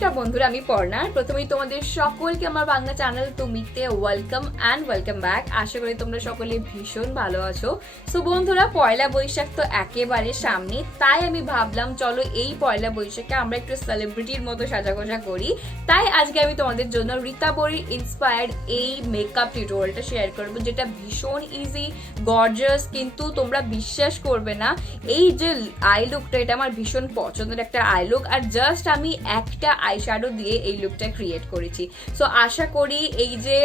নমস্কার বন্ধুরা, আমি পর্ণা। প্রথমেই তোমাদের সকলকে আমার বাংলা চ্যানেল তুমিতে ওয়েলকাম ব্যাক। আশা করি তোমরা সকলে ভীষণ ভালো আছো। সো বন্ধুরা, পয়লা বৈশাখ তো একেবারে সামনে, তাই আমি ভাবলাম চলো এই পয়লা বৈশাখে আমরা একটু সেলিব্রিটির মতো সাজাগোজা করি। তাই আজকে আমি তোমাদের জন্য রীতা বড়ির ইন্সপায়ার্ড এই মেকআপ টিউটোরিয়ালটা শেয়ার করবো, যেটা ভীষণ ইজি, গর্জিয়াস, কিন্তু তোমরা বিশ্বাস করবে না এই যে আই লুকটা, এটা আমার ভীষণ পছন্দের একটা আই লুক। আর জাস্ট আমি একটা আইশ্যাডো দিয়ে এই লুকটা ক্রিয়েট করেছি। সো আশা করি এই যে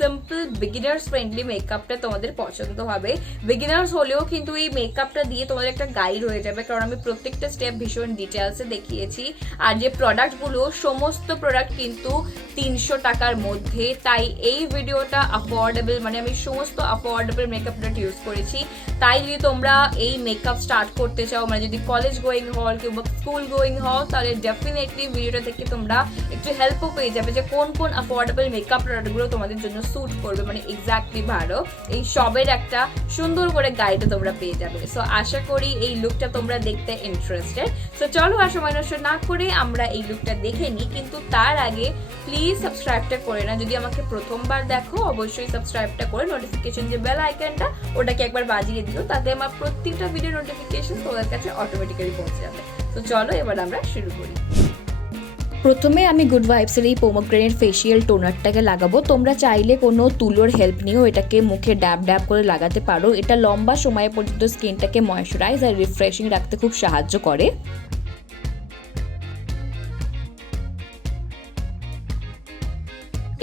সিম্পল বিগিনার্স ফ্রেন্ডলি মেকআপটা তোমাদের পছন্দ হবে। বিগিনার্স হলেও কিন্তু এই মেকআপটা দিয়ে তোমাদের একটা গাইড হয়ে যাবে, কারণ আমি প্রত্যেকটা স্টেপ ভীষণ ডিটেলসে দেখিয়েছি। আর যে প্রোডাক্টগুলো, সমস্ত প্রোডাক্ট কিন্তু 300 টাকার মধ্যে, তাই এই ভিডিওটা অ্যাফোর্ডেবল, মানে আমি সমস্ত অ্যাফোর্ডেবল মেকআপ প্রোডাক্ট ইউজ করেছি। তাই যদি তোমরা এই মেকআপ স্টার্ট করতে চাও, মানে যদি কলেজ গোয়িং হও কিংবা স্কুল গোয়িং হও, তাহলে ডেফিনেটলি ভিডিওটা থেকে তোমরা একটু হেল্পও পেয়ে যাবে যে কোন কোন অ্যাফোর্ডেবল মেকআপ প্রোডাক্টগুলো তোমাদের জন্য স্যুট করবে, মানে এক্স্যাক্টলি ভালো। এই সবের একটা সুন্দর করে গাইডও তোমরা পেয়ে যাবে। সো আশা করি এই লুকটা তোমরা দেখতে ইন্টারেস্টেড। সো চলো আর সময় নষ্ট না করে আমরা এই লুকটা দেখে নিই। কিন্তু তার আগে প্লিজ সাবস্ক্রাইবটা করে না, যদি আমাকে প্রথমবার দেখো অবশ্যই সাবস্ক্রাইবটা করে নোটিফিকেশন যে বেল আইকনটা ওটাকে একবার বাজিয়ে দিও, তাতে আমার প্রত্যেকটা ভিডিও নোটিফিকেশন তোমাদের কাছে অটোমেটিক্যালি পৌঁছে যাবে। তো চলো এবার আমরা শুরু করি। প্রথমে আমি গুড ভাইবসের এই পোমোগ্রেনেট ফেশিয়াল টোনারটাকে লাগাবো। তোমরা চাইলে কোনো তুলোর হেল্প নিয়েও এটাকে মুখে ড্যাব ড্যাব করে লাগাতে পারো। এটা লম্বা সময় পর্যন্ত স্কিনটাকে ময়শ্চারাইজ আর রিফ্রেশিং রাখতে খুব সাহায্য করে।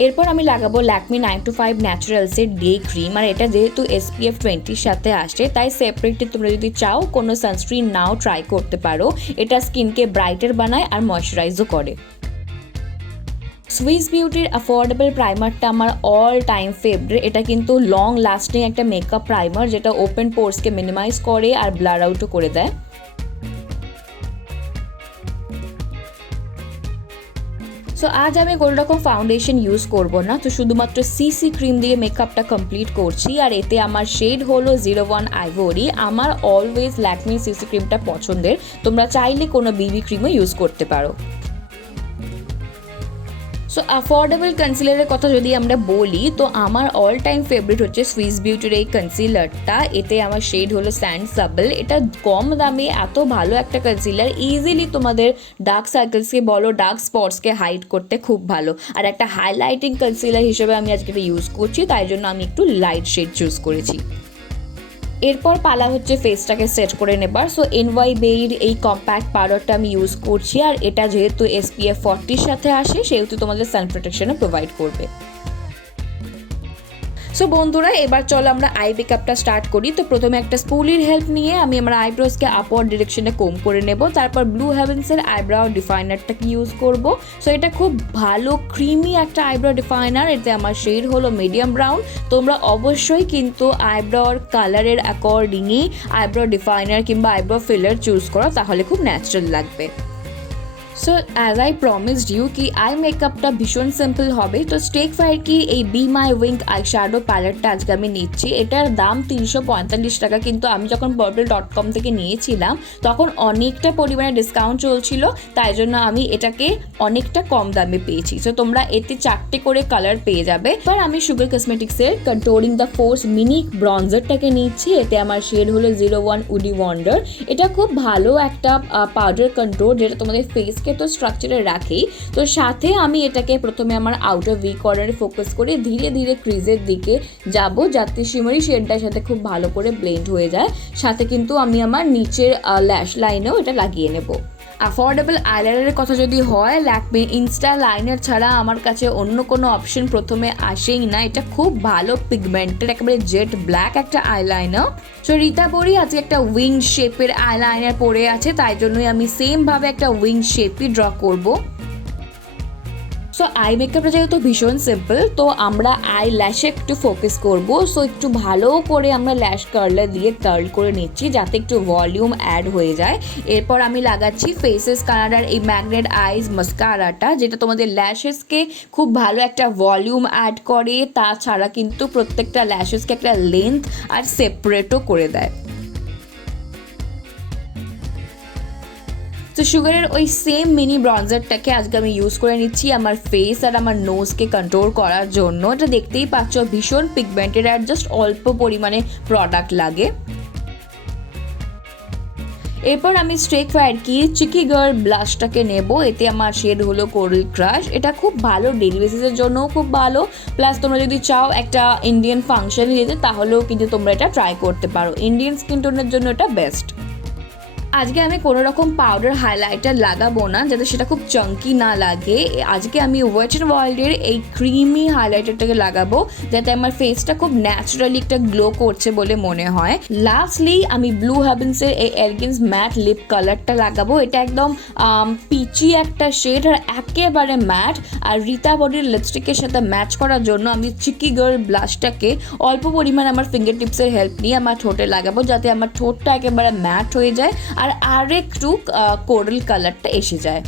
এরপর আমি লাগাবো ল্যাকমি 925 ন্যাচারালসের ডে ক্রিম। আর এটা যেহেতু SPF 20 সাথে আসে, তাই সেপারেটলি তোমরা যদি চাও কোনো সানস্ক্রিন নাও ট্রাই করতে পারো। এটা স্কিনকে ব্রাইটার বানায় আর ময়শ্চারাইজও করে। সুইস বিউটির অ্যাফোর্ডেবল প্রাইমারটা আমার অল টাইম ফেভারিট। এটা কিন্তু লং লাস্টিং একটা মেকআপ প্রাইমার, যেটা ওপেন পোর্সকে মিনিমাইজ করে আর ব্লার আউটও করে দেয়। সো আজ আমি কোনো রকম ফাউন্ডেশন ইউজ করব না, তো শুধুমাত্র সিসি ক্রিম দিয়ে মেকআপটা কমপ্লিট করছি। আর এতে আমার শেড হলো 01 আইভরি। আমার অলওয়েজ ল্যাকমি সিসি ক্রিমটা পছন্দের, তোমরা চাইলে কোনো বিবি ক্রিমও ইউজ করতে পারো। সো অ্যাফোর্ডেবল কনসিলারের কথা যদি আমরা বলি, তো আমার অল টাইম ফেভারিট হচ্ছে সুইস বিউটির এই কনসিলারটা। এতে আমার শেড হলো স্যান্ড সাবল। এটা কম দামে এত ভালো একটা কনসিলার, ইজিলি তোমাদের ডার্ক সার্কেলসকে বলো ডার্ক স্পটসকে হাইড করতে খুব ভালো। আর একটা হাইলাইটিং কনসিলার হিসেবে আমি আজকে এটা ইউজ করছি, তাই জন্য আমি একটু লাইট শেড চুজ করেছি। এরপর পালা হচ্ছে ফেসটাকে সেট করে নেবার। সো NYBEর এই কম্প্যাক্ট পাউডারটা আমি ইউজ করছি। আর এটা যেহেতু SPF 40 সাথে আসে, সেহেতু তোমাদের সান প্রোটেকশনও প্রোভাইড করবে। সো বন্ধুরা, এবার চলো আমরা আই মেকআপটা স্টার্ট করি। তো প্রথমে একটা স্পুলির হেল্প নিয়ে আমি আমার আইব্রোজকে আপওয়ার্ড ডিরেকশনে কোম করে নেব। তারপর ব্লু হেভেন্সের আইব্রাউ ডিফাইনারটাকে ইউজ করব। সো এটা খুব ভালো ক্রিমি একটা আইব্রাউ ডিফাইনার। এতে আমার শেড হলো মিডিয়াম ব্রাউন। তোমরা অবশ্যই কিন্তু আইব্রাউর কালারের অ্যাকর্ডিংই আইব্রাউ ডিফাইনার কিংবা আইব্রাউ ফিলার চুজ করো, তাহলে খুব ন্যাচারাল লাগবে। So as I promised you কি আই মেকআপটা ভীষণ সিম্পল হবে। তো স্টেক ফায়ার কি এই বি মাই উইং আই শ্যাডো প্যালেটটা আজকে আমি নিচ্ছি। এটার দাম 345 টাকা, কিন্তু আমি যখন purple.com থেকে নিয়েছিলাম তখন অনেকটা পরিমাণে ডিসকাউন্ট চলছিল, তাই জন্য আমি এটাকে অনেকটা কম দামে পেয়েছি। সো তোমরা এতে 4টে করে কালার পেয়ে যাবে। এবার আমি সুগার কসমেটিক্সের কন্ট্রোলিং দ্য ফোর্স মিনি ব্রঞ্জারটাকে নিচ্ছি। এতে আমার শেড হলো 01 উডি ওয়ান্ডার। এটা খুব ভালো একটা পাউডার কন্ট্রোল, যেটা তোমাদের ফেসকে তো স্ট্রাকচারে রাখেই। তো সাথে আমি এটাকে প্রথমে আমার আউটার ভি কর্নারে ফোকাস করে ধীরে ধীরে ক্রিজের দিকে যাব, যাতে শিমারি শেডটার সাথে খুব ভালো করে ব্লেন্ড হয়ে যায়। সাথে কিন্তু আমি আমার নিচের ল্যাশ লাইনেও এটা লাগিয়ে নেব। অ্যাফোর্ডেবল আইলাইনারের কথা যদি হয়, ল্যাকমি ইনস্টা লাইনার ছাড়া আমার কাছে অন্য কোনো অপশন প্রথমে আসেই না। এটা খুব ভালো পিগমেন্টেড, একেবারে জেট ব্ল্যাক একটা আইলাইনার। সো রীতা বড়ি আজকে একটা উইং শেপের আইলাইনার পরে আছে, তাই জন্যই আমি সেমভাবে একটা উইং শেপই ড্র করব। সো আই মেকআপটা যেহেতু ভীষণ সিম্পল, তো আমরা আই ল্যাশে একটু ফোকাস করব। সো একটু ভালো করে আমরা ল্যাশ কার্লার দিয়ে কার্ল করে নিচ্ছি, যাতে একটু ভলিউম অ্যাড হয়ে যায়। এরপর আমি লাগাচ্ছি ফেসেস কানাডার এই ম্যাগনেট আইজ মাস্কারাটা, যেটা তোমাদের ল্যাশেসকে খুব ভালো একটা ভলিউম অ্যাড করে, তাছাড়া কিন্তু প্রত্যেকটা ল্যাশেসকে একটা লেন্থ আর সেপারেটও করে দেয়। তো সুগারের ওই সেম মিনি ব্রঞ্জারটাকে আজকে আমি ইউজ করে নিচ্ছি আমার ফেস আর আমার নোজকে কন্ট্রোল করার জন্য। এটা দেখতেই পাচ্ছ ভীষণ পিগমেন্টেড আর জাস্ট অল্প পরিমাণে প্রোডাক্ট লাগে। এরপর আমি স্ট্রেক ফায়ার কি চিকি গার্ল ব্লাশটাকে নেব। এতে আমার শেড হলো কোরাল ক্রাশ। এটা খুব ভালো ডেইলি বেসিসের জন্যও খুব ভালো, প্লাস তোমরা যদি চাও একটা ইন্ডিয়ান ফাংশনে যেতে তাহলেও কিন্তু তোমরা এটা ট্রাই করতে পারো। ইন্ডিয়ান স্কিন টোনের জন্য এটা বেস্ট। আজকে আমি কোনো রকম পাউডার হাইলাইটার লাগাবো না, যাতে সেটা খুব চাঙ্কি না লাগে। আজকে আমি ওয়েট এন্ড ওয়াইল্ডের এই ক্রিমি হাইলাইটারটাকে লাগাবো, যাতে আমার ফেসটা খুব ন্যাচারালি একটা গ্লো করছে বলে মনে হয়। লাস্টলি আমি ব্লু হেভেন্সের এই এলিগেন্স ম্যাট লিপ কালারটা লাগাবো। এটা একদম পিচি একটা শেড আর একেবারে ম্যাট। আর রিতা বডির লিপস্টিকের সাথে ম্যাচ করার জন্য আমি চিকি গার্ল ব্লাশটাকে অল্প পরিমাণ আমার ফিঙ্গার টিপসের হেল্প নিয়ে আমার ঠোঁটে লাগাবো, যাতে আমার ঠোঁটটা একেবারে ম্যাট হয়ে যায় আর একটু কোরাল কালারটা এসে যায়।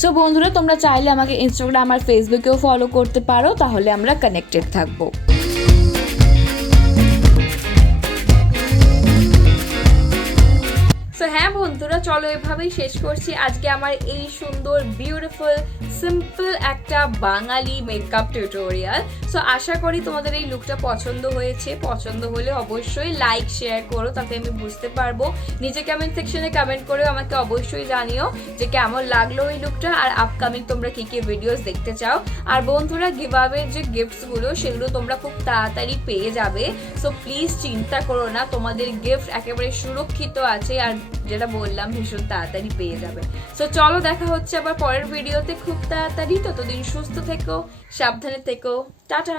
সো বন্ধুরা, তোমরা চাইলে আমাকে ইনস্টাগ্রাম আর ফেসবুকেও ফলো করতে পারো, তাহলে আমরা কানেক্টেড থাকবো। সো হ্যাঁ বন্ধুরা, চলো এভাবেই শেষ করছি আজকে আমার এই সুন্দর বিউটিফুল সিম্পল একটা বাঙালি মেকআপ টিউটোরিয়াল। সো আশা করি তোমাদের এই লুকটা পছন্দ হয়েছে। পছন্দ হলে অবশ্যই লাইক শেয়ার করো, তাতে আমি বুঝতে পারবো। নিচে কমেন্ট সেকশনে কমেন্ট করেও আমাকে অবশ্যই জানিও যে কেমন লাগলো এই লুকটা, আর আপকামিং তোমরা কি কি ভিডিওস দেখতে চাও। আর বন্ধুরা, গিভঅ্যাওয়ের যে গিফটসগুলো সেগুলো তোমরা খুব তাড়াতাড়ি পেয়ে যাবে। সো প্লিজ চিন্তা করো না, তোমাদের গিফট একেবারে সুরক্ষিত আছে, আর যেটা বললাম ভীষণ তাড়াতাড়ি পেয়ে যাবে। সো চলো দেখা হচ্ছে আবার পরের ভিডিওতে খুব তাড়াতাড়ি। ততদিন সুস্থ থেকো, সাবধানে থেকো, টাটা।